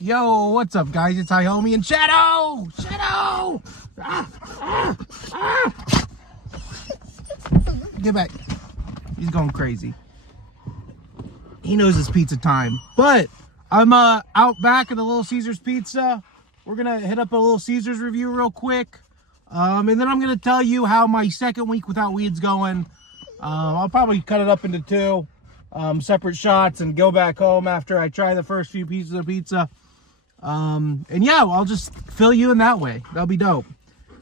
Yo, what's up, guys? It's Homie and Shadow! Shadow! Get back. He's going crazy. He knows it's pizza time. But I'm out back at the Little Caesars Pizza. We're going to hit up a Little Caesars review real quick. And then I'm going to tell you how my second week without weed's going. I'll probably cut it up into two separate shots and go back home after I try the first few pieces of pizza. And yeah, I'll just fill you in that way. That'll be dope.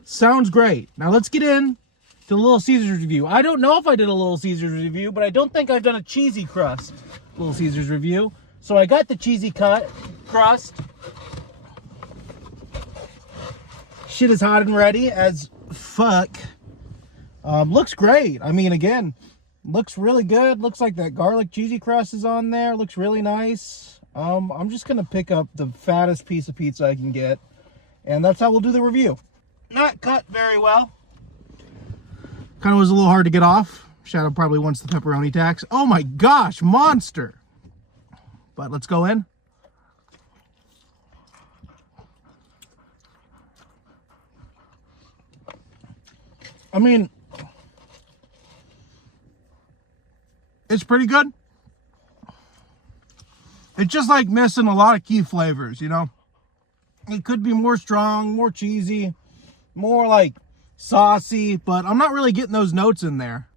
Sounds great. Now let's get in to the Little Caesars review. I don't know if I did a Little Caesars review, but I don't think I've done a cheesy crust Little Caesars review. So I got the cheesy crust. Shit is hot and ready as fuck. Looks great. I mean, again, looks really good. Looks like that garlic cheesy crust is on there. Looks really nice. I'm just gonna pick up the fattest piece of pizza I can get, and that's how we'll do the review. Not cut very well. Kind of was a little hard to get off. Shadow probably wants the pepperoni tax. Oh my gosh, monster. But let's go in. I mean, it's pretty good. It's just like missing a lot of key flavors, you know? It could be more strong, more cheesy, more like saucy, but I'm not really getting those notes in there.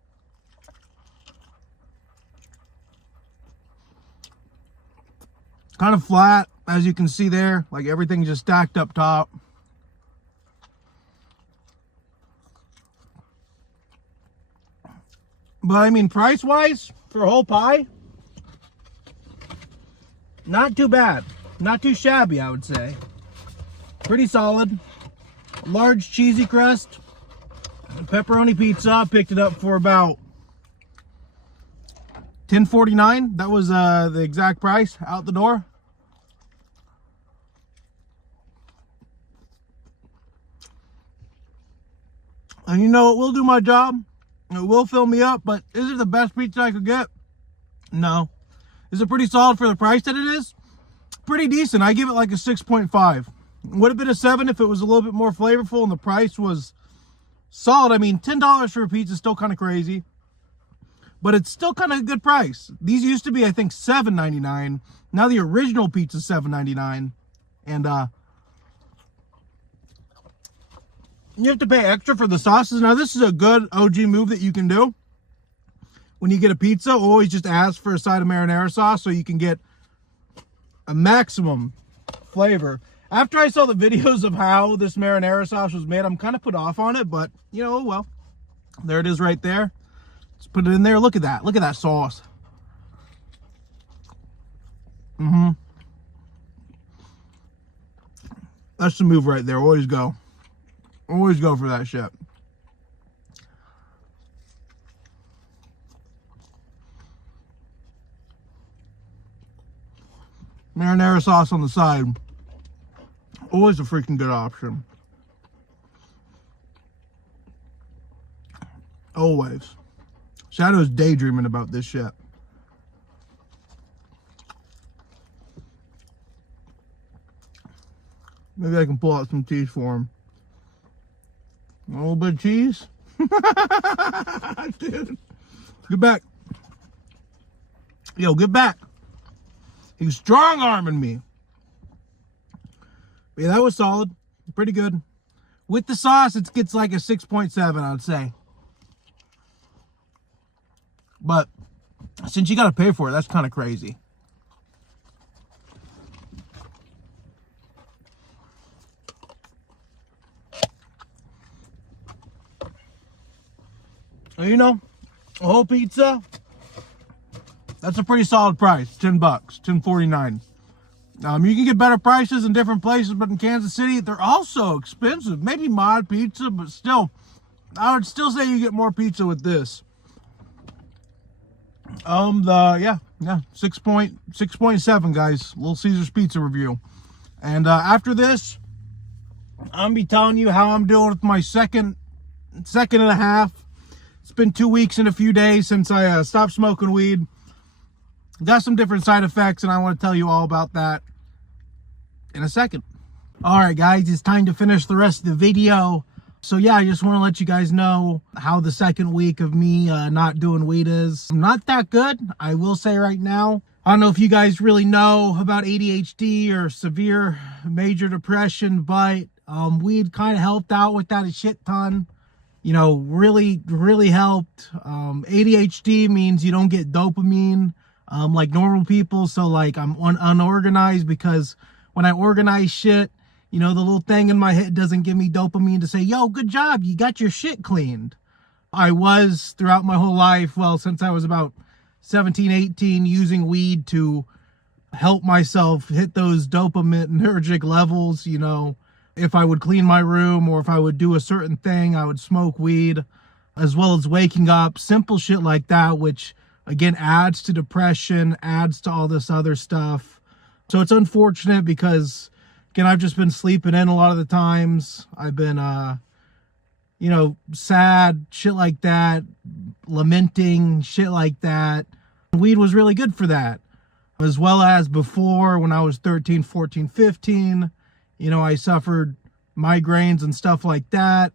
Kind of flat, as you can see there, like everything just stacked up top. But I mean, price-wise, for a whole pie, not too bad. Not too shabby, I would say. Pretty solid. Large cheesy crust. Pepperoni pizza. Picked it up for about $10.49. That was the exact price out the door. And you know, it will do my job. It will fill me up, but is it the best pizza I could get? No. Is it pretty solid for the price that it is? Pretty decent. I give it like a 6.5. Would have been a 7 if it was a little bit more flavorful and the price was solid. I mean, $10 for a pizza is still kind of crazy, but it's still kind of a good price. These used to be, I think, $7.99. Now the original pizza is $7.99. And you have to pay extra for the sauces. Now, this is a good OG move that you can do. When you get a pizza, always just ask for a side of marinara sauce so you can get a maximum flavor. After I saw the videos of how this marinara sauce was made, I'm kind of put off on it, but, you know, well, there it is right there. Let's put it in there. Look at that. Look at that sauce. That's the move right there. Always go. Always go for that shit. Marinara sauce on the side. Always a freaking good option. Always. Shadow's daydreaming about this shit. Maybe I can pull out some cheese for him. A little bit of cheese. Dude. Get back. Yo, get back. He's strong-arming me. But yeah, that was solid. Pretty good. With the sauce, it gets like a 6.7, I would say. But since you got to pay for it, that's kind of crazy. You know, a whole pizza, that's a pretty solid price. $10, $10.49. You can get better prices in different places, but in Kansas City, they're also expensive. Maybe mod pizza, but still, I would still say you get more pizza with this. 6.7, guys. Little Caesars Pizza review. And after this, I'm gonna be telling you how I'm doing with my second and a half. It's been 2 weeks and a few days since I stopped smoking weed. Got some different side effects, and I want to tell you all about that. in a second. All right, guys, it's time to finish the rest of the video. So yeah, I just want to let you guys know how the second week of me not doing weed is. I'm not that good, I will say right now. I don't know if you guys really know about ADHD or severe major depression, but weed kind of helped out with that a shit ton. You know, really helped. ADHD means you don't get dopamine like normal people. So like I'm unorganized, because when I organize shit, you know, the little thing in my head doesn't give me dopamine to say, yo, good job, you got your shit cleaned. I was throughout my whole life, well, since I was about 17, 18, using weed to help myself hit those dopaminergic levels. You know, if I would clean my room or if I would do a certain thing, I would smoke weed, as well as waking up, simple shit like that, which again adds to depression, adds to all this other stuff. So it's unfortunate because, again, I've just been sleeping in a lot of the times. I've been, you know, sad, shit like that, lamenting, shit like that. Weed was really good for that. As well as before, when I was 13, 14, 15, you know, I suffered migraines and stuff like that.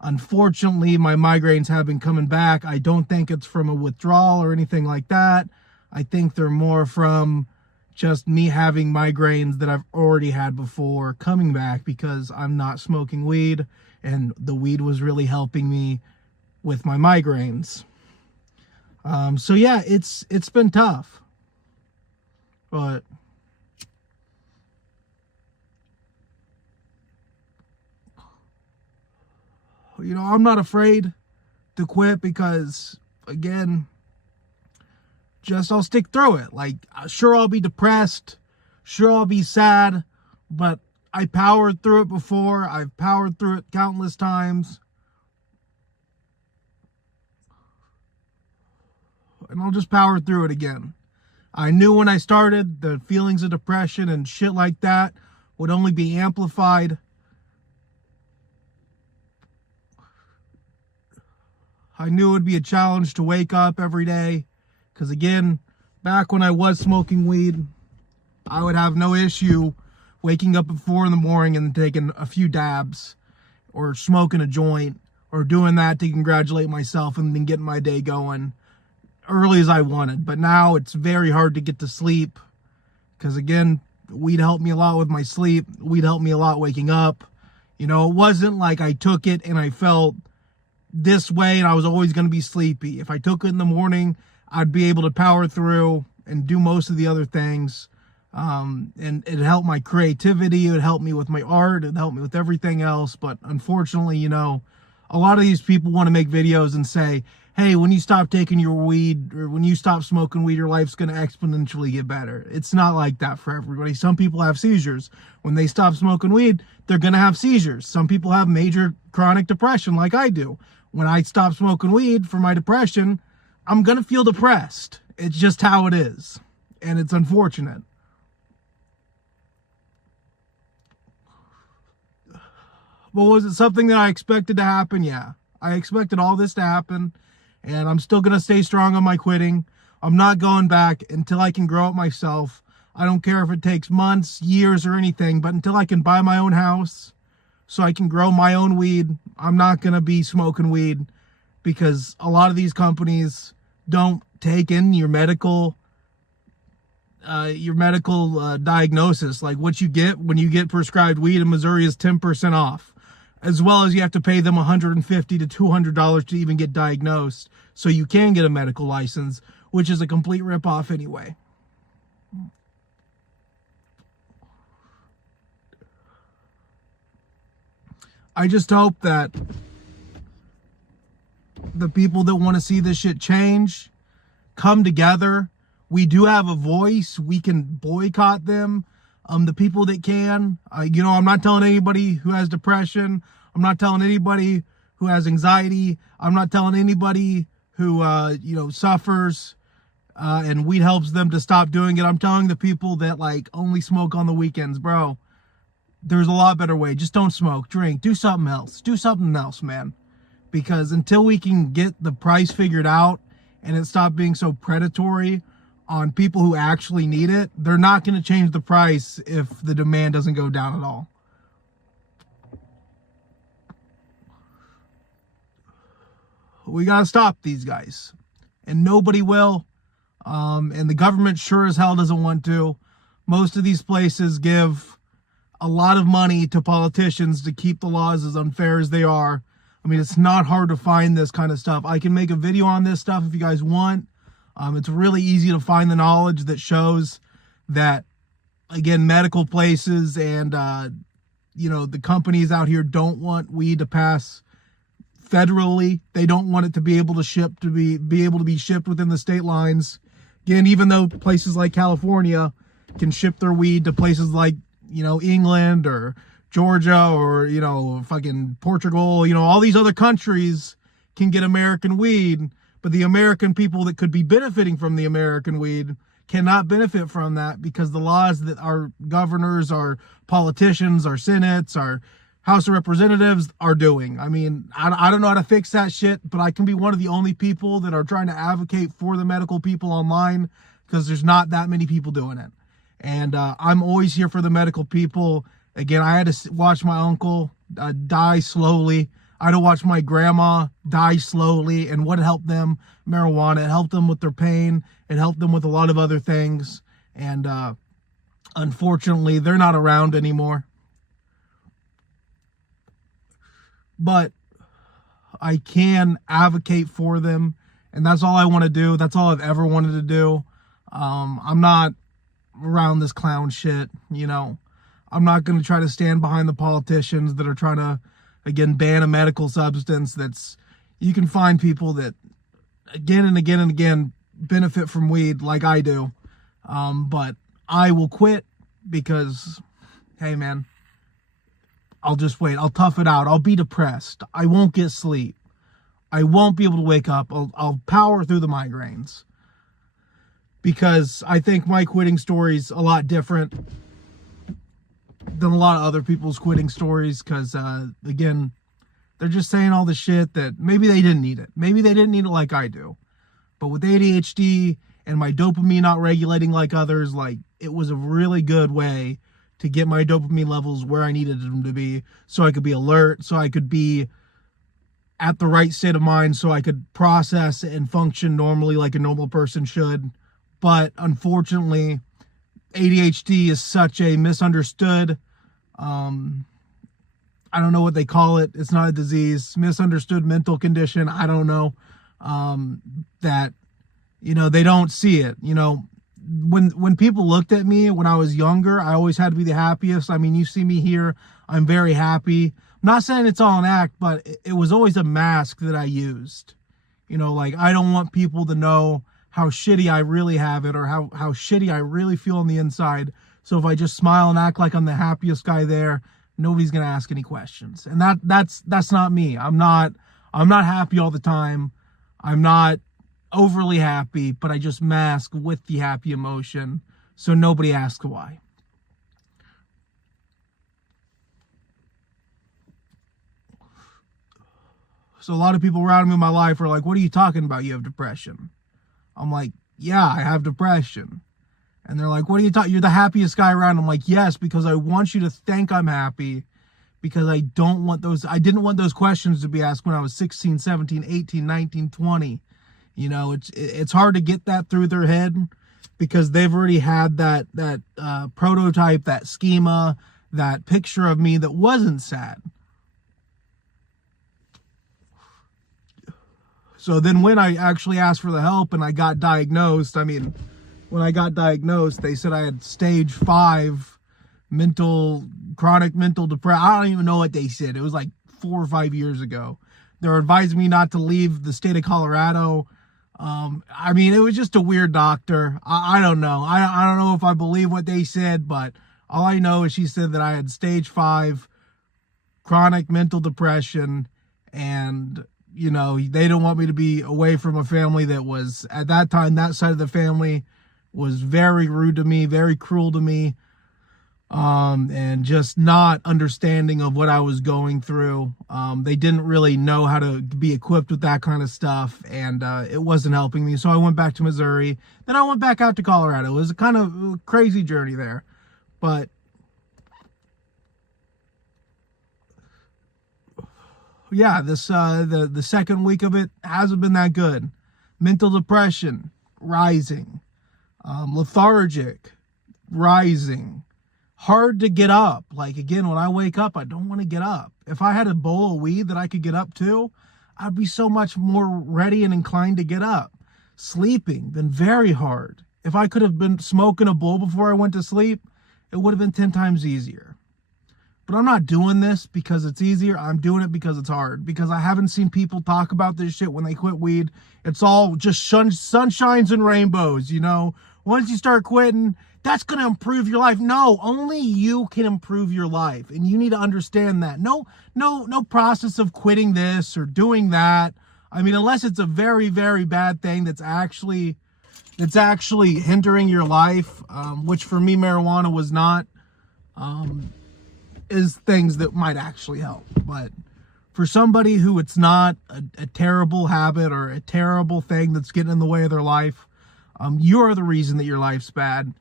Unfortunately, my migraines have been coming back. I don't think it's from a withdrawal or anything like that. I think they're more from just me having migraines that I've already had before coming back because I'm not smoking weed, and the weed was really helping me with my migraines. So yeah, it's been tough, but you know, I'm not afraid to quit because, again, just I'll stick through it. Like, sure, I'll be depressed, sure, I'll be sad, but I powered through it before. I've powered through it countless times. And I'll just power through it again. I knew when I started, the feelings of depression and shit like that would only be amplified. I knew it would be a challenge to wake up every day. Because again, back when I was smoking weed, I would have no issue waking up at 4 in the morning and taking a few dabs, or smoking a joint, or doing that to congratulate myself and then getting my day going early as I wanted. But now it's very hard to get to sleep because, again, weed helped me a lot with my sleep. Weed helped me a lot waking up. You know, it wasn't like I took it and I felt this way and I was always going to be sleepy. If I took it in the morning, I'd be able to power through and do most of the other things. And it helped my creativity. It would help me with my art. It helped me with everything else. But unfortunately, you know, a lot of these people want to make videos and say, hey, when you stop taking your weed, or when you stop smoking weed, your life's going to exponentially get better. It's not like that for everybody. Some people have seizures. When they stop smoking weed, they're going to have seizures. Some people have major chronic depression like I do. When I stop smoking weed for my depression, I'm going to feel depressed. It's just how it is. And it's unfortunate. But was it something that I expected to happen? Yeah. I expected all this to happen. And I'm still going to stay strong on my quitting. I'm not going back until I can grow it myself. I don't care if it takes months, years, or anything. But until I can buy my own house so I can grow my own weed, I'm not going to be smoking weed. Because a lot of these companies don't take in your medical diagnosis. Like, what you get when you get prescribed weed in Missouri is 10% off. As well as you have to pay them $150 to $200 to even get diagnosed, so you can get a medical license, which is a complete ripoff anyway. I just hope that the people that want to see this shit change come together. We do have a voice. We can boycott them. The people that can, you know, I'm not telling anybody who has depression. I'm not telling anybody who has anxiety. I'm not telling anybody who, you know, suffers, and weed helps them to stop doing it. I'm telling the people that, like, only smoke on the weekends, bro. There's a lot better way. Just don't smoke, drink, do something else. Do something else, man. Because until we can get the price figured out and it stop being so predatory on people who actually need it, they're not going to change the price if the demand doesn't go down at all. We got to stop these guys, and nobody will. And the government sure as hell doesn't want to. Most of these places give a lot of money to politicians to keep the laws as unfair as they are. I mean, it's not hard to find this kind of stuff. I can make a video on this stuff if you guys want. It's really easy to find the knowledge that shows that, again, medical places and, the companies out here don't want weed to pass federally. They don't want it to be able to be able to be shipped within the state lines. Again, even though places like California can ship their weed to places like, England or Georgia or, fucking Portugal, all these other countries can get American weed, but the American people that could be benefiting from the American weed cannot benefit from that because the laws that our governors, our politicians, our senates, our House of Representatives are doing. I mean, I don't know how to fix that shit, but I can be one of the only people that are trying to advocate for the medical people online because there's not that many people doing it. And I'm always here for the medical people. Again, I had to watch my uncle die slowly. I had to watch my grandma die slowly. And what helped them? Marijuana. It helped them with their pain. It helped them with a lot of other things. And unfortunately, they're not around anymore. But I can advocate for them. And that's all I want to do. That's all I've ever wanted to do. I'm not around this clown shit, I'm not going to try to stand behind the politicians that are trying to, again, ban a medical substance you can find people that again and again and again benefit from weed like I do. But I will quit because, hey man, I'll just wait. I'll tough it out. I'll be depressed. I won't get sleep. I won't be able to wake up. I'll power through the migraines. Because I think my quitting story's a lot different than a lot of other people's quitting stories. Because, again, they're just saying all the shit that maybe they didn't need it. Maybe they didn't need it like I do. But with ADHD and my dopamine not regulating like others, it was a really good way to get my dopamine levels where I needed them to be. So I could be alert, so I could be at the right state of mind, so I could process and function normally like a normal person should. But unfortunately, ADHD is such a misunderstood, I don't know what they call it. It's not a disease, misunderstood mental condition. I don't know, that, they don't see it. When people looked at me when I was younger, I always had to be the happiest. I mean, you see me here, I'm very happy. I'm not saying it's all an act, but it was always a mask that I used. I don't want people to know how shitty I really have it or how shitty I really feel on the inside. So if I just smile and act like I'm the happiest guy there, nobody's going to ask any questions. And that's not me. I'm not happy all the time. I'm not overly happy, but I just mask with the happy emotion so nobody asks why. So a lot of people around me in my life are like, what are you talking about? You have depression. I'm like, yeah, I have depression. And they're like, what are you talking? You're the happiest guy around. I'm like, yes, because I want you to think I'm happy because I didn't want those questions to be asked when I was 16, 17, 18, 19, 20. It's hard to get that through their head because they've already had that prototype, that schema, that picture of me that wasn't sad. So then when I actually asked for the help and I got diagnosed, when I got diagnosed, they said I had stage 5 chronic mental depression. I don't even know what they said. It was like 4 or 5 years ago. They were advising me not to leave the state of Colorado. It was just a weird doctor. I don't know. I don't know if I believe what they said, but all I know is she said that I had stage 5 chronic mental depression and they don't want me to be away from a family that was, at that time, that side of the family was very rude to me, very cruel to me. and just not understanding of what I was going through. They didn't really know how to be equipped with that kind of stuff, and it wasn't helping me. So I went back to Missouri. Then I went back out to Colorado. It was a kind of crazy journey there, but yeah, this the second week of it hasn't been that good. Mental depression rising, lethargic rising, hard to get up. Like, again, when I wake up, I don't want to get up. If I had a bowl of weed that I could get up to, I'd be so much more ready and inclined to get up. Sleeping, been very hard. If I could have been smoking a bowl before I went to sleep, it would have been 10 times easier. But I'm not doing this because it's easier. I'm doing it because it's hard. Because I haven't seen people talk about this shit when they quit weed. It's all just sunshines and rainbows, you know? Once you start quitting, that's going to improve your life. No, only you can improve your life. And you need to understand that. No process of quitting this or doing that. I mean, unless it's a very, very bad thing that's actually hindering your life, which for me, marijuana was not, is things that might actually help. But for somebody who it's not a terrible habit or a terrible thing that's getting in the way of their life, you're the reason that your life's bad.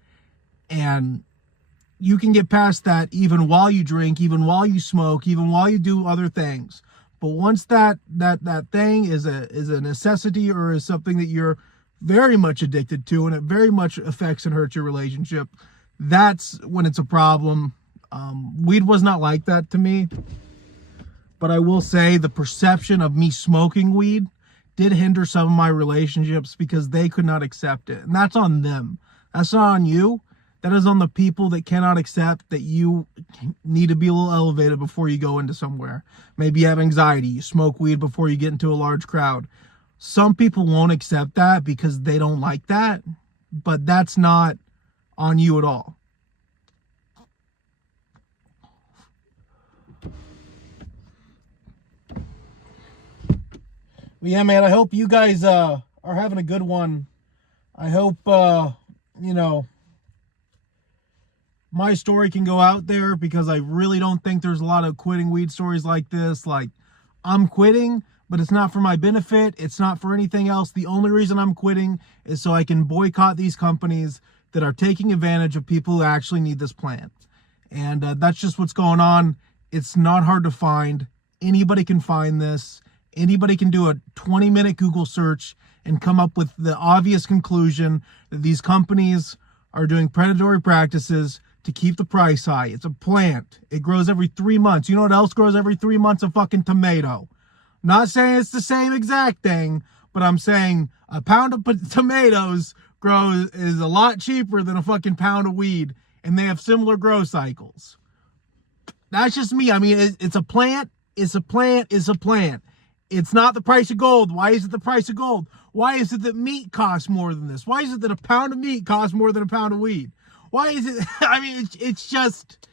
And you can get past that even while you drink, even while you smoke, even while you do other things. But once that thing is a necessity or is something that you're very much addicted to and it very much affects and hurts your relationship, that's when it's a problem. Weed was not like that to me. But I will say the perception of me smoking weed did hinder some of my relationships because they could not accept it. And that's on them. That's not on you. That is on the people that cannot accept that you need to be a little elevated before you go into somewhere. Maybe you have anxiety. You smoke weed before you get into a large crowd. Some people won't accept that because they don't like that, but that's not on you at all. But yeah, man, I hope you guys are having a good one. I hope, my story can go out there because I really don't think there's a lot of quitting weed stories like this. Like, I'm quitting, but it's not for my benefit. It's not for anything else. The only reason I'm quitting is so I can boycott these companies that are taking advantage of people who actually need this plant. And that's just what's going on. It's not hard to find. Anybody can find this. Anybody can do a 20-minute Google search and come up with the obvious conclusion that these companies are doing predatory practices to keep the price high. It's a plant. It grows every 3 months. You know what else grows every 3 months? A fucking tomato. Not saying it's the same exact thing, but I'm saying a pound of tomatoes is a lot cheaper than a fucking pound of weed, and they have similar growth cycles. That's just me. I mean, it's a plant. It's a plant. It's a plant. It's not the price of gold. Why is it the price of gold? Why is it that meat costs more than this? Why is it that a pound of meat costs more than a pound of weed? Why is it? I mean, it's just,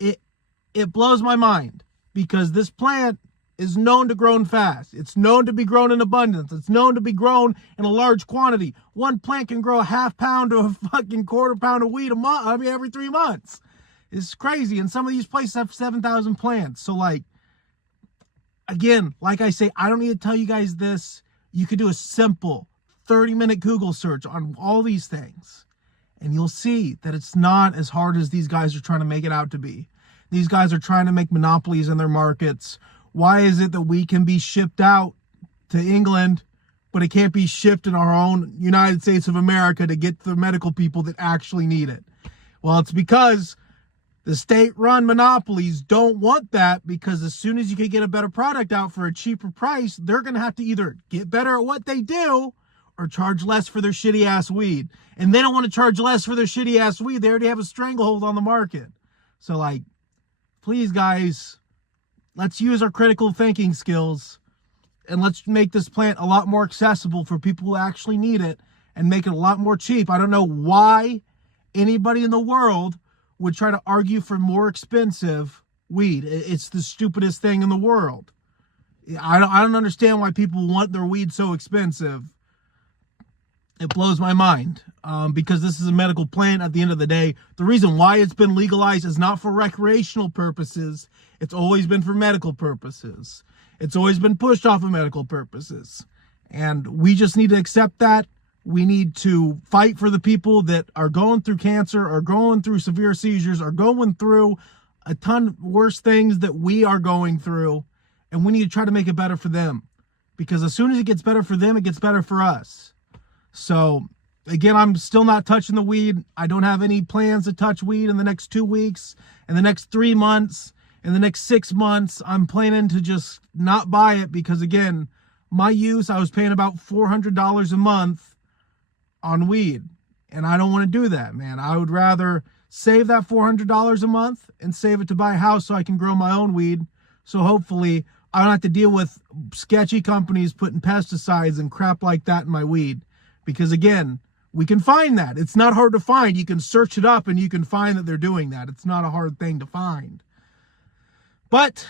it blows my mind because this plant is known to grow fast. It's known to be grown in abundance. It's known to be grown in a large quantity. One plant can grow a half pound to a fucking quarter pound of weed a month. I mean, every 3 months. It's crazy. And some of these places have 7,000 plants. So like, again, like I say, I don't need to tell you guys this. You could do a simple 30-minute Google search on all these things. And you'll see that it's not as hard as these guys are trying to make it out to be. These guys are trying to make monopolies in their markets. Why is it that we can be shipped out to England, but it can't be shipped in our own United States of America to get to the medical people that actually need it? Well, it's because the state-run monopolies don't want that, because as soon as you can get a better product out for a cheaper price, they're going to have to either get better at what they do or charge less for their shitty-ass weed. And they don't want to charge less for their shitty-ass weed. They already have a stranglehold on the market. So, like, please, guys, let's use our critical thinking skills and let's make this plant a lot more accessible for people who actually need it and make it a lot more cheap. I don't know why anybody in the world would try to argue for more expensive weed. It's the stupidest thing in the world. I don't understand why people want their weed so expensive. It blows my mind because this is a medical plant at the end of the day. The reason why it's been legalized is not for recreational purposes. It's always been for medical purposes. It's always been pushed off of medical purposes. And we just need to accept that. We need to fight for the people that are going through cancer, are going through severe seizures, are going through a ton worse things that we are going through. And we need to try to make it better for them. Because as soon as it gets better for them, it gets better for us. So, again, I'm still not touching the weed. I don't have any plans to touch weed in the next 2 weeks, in the next 3 months, in the next 6 months. I'm planning to just not buy it because, again, my use, I was paying about $400 a month on weed. And I don't want to do that, man. I would rather save that $400 a month and save it to buy a house so I can grow my own weed. So hopefully I don't have to deal with sketchy companies putting pesticides and crap like that in my weed. Because again, we can find that. It's not hard to find. You can search it up and you can find that they're doing that. It's not a hard thing to find. But,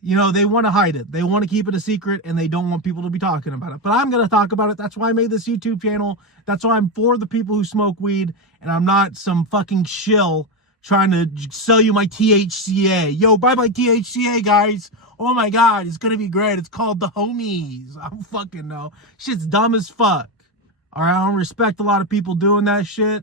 you know, they want to hide it. They want to keep it a secret and they don't want people to be talking about it. But I'm going to talk about it. That's why I made this YouTube channel. That's why I'm for the people who smoke weed. And I'm not some fucking shill trying to sell you my THCA. Yo, buy my THCA, guys. Oh my God, it's going to be great. It's called the Homies. I don't fucking know. Shit's dumb as fuck. All right, I don't respect a lot of people doing that shit.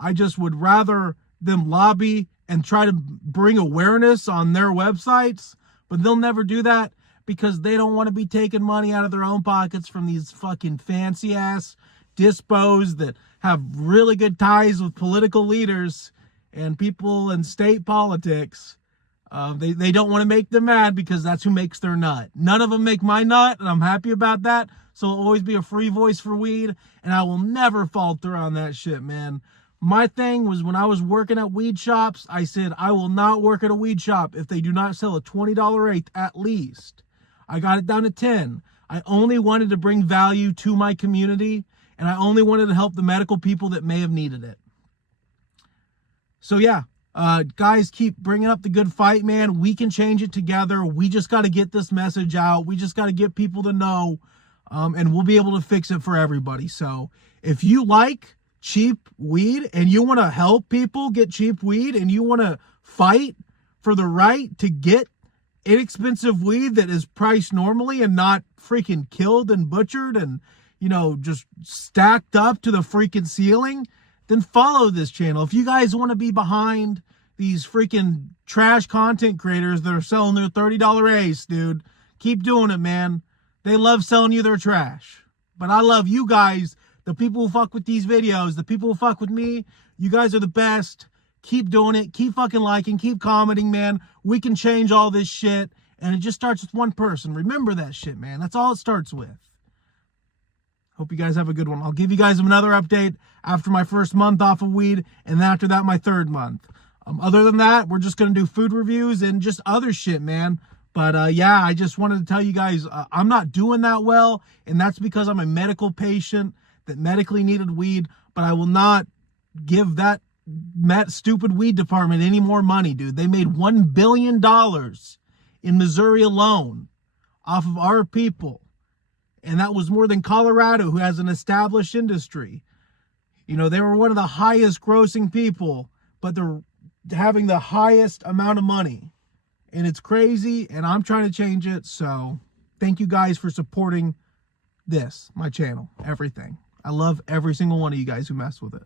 I just would rather them lobby and try to bring awareness on their websites, but they'll never do that because they don't want to be taking money out of their own pockets from these fucking fancy ass dispos that have really good ties with political leaders and people in state politics. They don't want to make them mad because that's who makes their nut. None of them make my nut, and I'm happy about that. So it'll always be a free voice for weed, and I will never fall through on that shit, man. My thing was when I was working at weed shops, I said, I will not work at a weed shop if they do not sell a $20 eighth at least. I got it down to 10. I only wanted to bring value to my community, and I only wanted to help the medical people that may have needed it. So yeah, guys, keep bringing up the good fight, man. We can change it together. We just got to get this message out. We just got to get people to know. And we'll be able to fix it for everybody. So if you like cheap weed and you want to help people get cheap weed and you want to fight for the right to get inexpensive weed that is priced normally and not freaking killed and butchered and, you know, just stacked up to the freaking ceiling, then follow this channel. If you guys want to be behind these freaking trash content creators that are selling their $30 ace, dude, keep doing it, man. They love selling you their trash. But I love you guys, the people who fuck with these videos, the people who fuck with me. You guys are the best. Keep doing it. Keep fucking liking. Keep commenting, man. We can change all this shit. And it just starts with one person. Remember that shit, man. That's all it starts with. Hope you guys have a good one. I'll give you guys another update after my first month off of weed. And then after that, my third month. Other than that, we're just going to do food reviews and just other shit, man. But yeah, I just wanted to tell you guys, I'm not doing that well, and that's because I'm a medical patient that medically needed weed, but I will not give that stupid weed department any more money, dude. They made $1 billion in Missouri alone off of our people, and that was more than Colorado, who has an established industry. You know, they were one of the highest grossing people, but they're having the highest amount of money. And it's crazy, and I'm trying to change it. So thank you guys for supporting this, my channel, everything. I love every single one of you guys who mess with it.